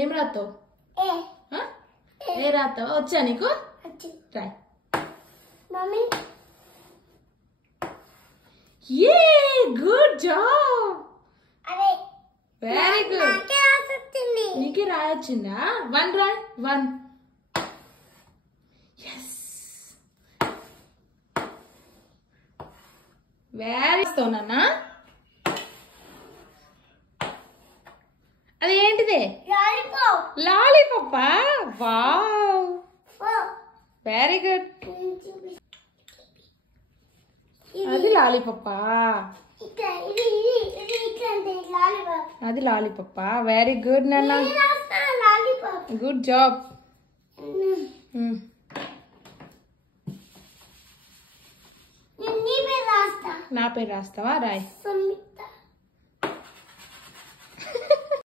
ఏం రాస్తావు? ఏ రాస్తావా? వచ్చా నీకు? రాయ్. A good job, very good. నీకే రాయొచ్చిందా? 1 రాయ్. 1. వెరీ నాన్న. అది ఏంటిది? లాలీపాపా. Wow, very good. అది లాలీపాపా. అది లాలీపాపా. వెరీ గుడ్ నాన్న, గుడ్ జాబ్. నా పేరు రాస్తావా? రాయ్.